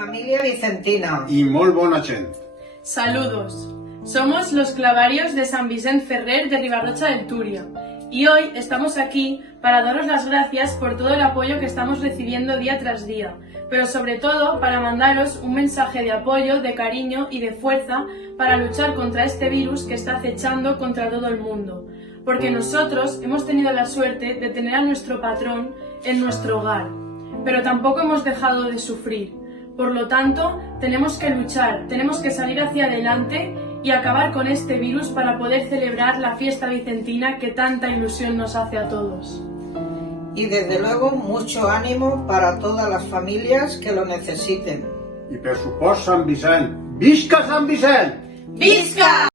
Familia Vicentina. I molt bona gent. Saludos. Somos los clavarios de San Vicente Ferrer de Ribarrocha del Turia y hoy estamos aquí para daros las gracias por todo el apoyo que estamos recibiendo día tras día, pero sobre todo para mandaros un mensaje de apoyo, de cariño y de fuerza para luchar contra este virus que está acechando contra todo el mundo, porque nosotros hemos tenido la suerte de tener a nuestro patrón en nuestro hogar, pero tampoco hemos dejado de sufrir. Por lo tanto, tenemos que luchar, tenemos que salir hacia adelante y acabar con este virus para poder celebrar la fiesta vicentina que tanta ilusión nos hace a todos. Y desde luego mucho ánimo para todas las familias que lo necesiten. I per supost Sant Vicent. Visca Sant Vicent! ¡Visca!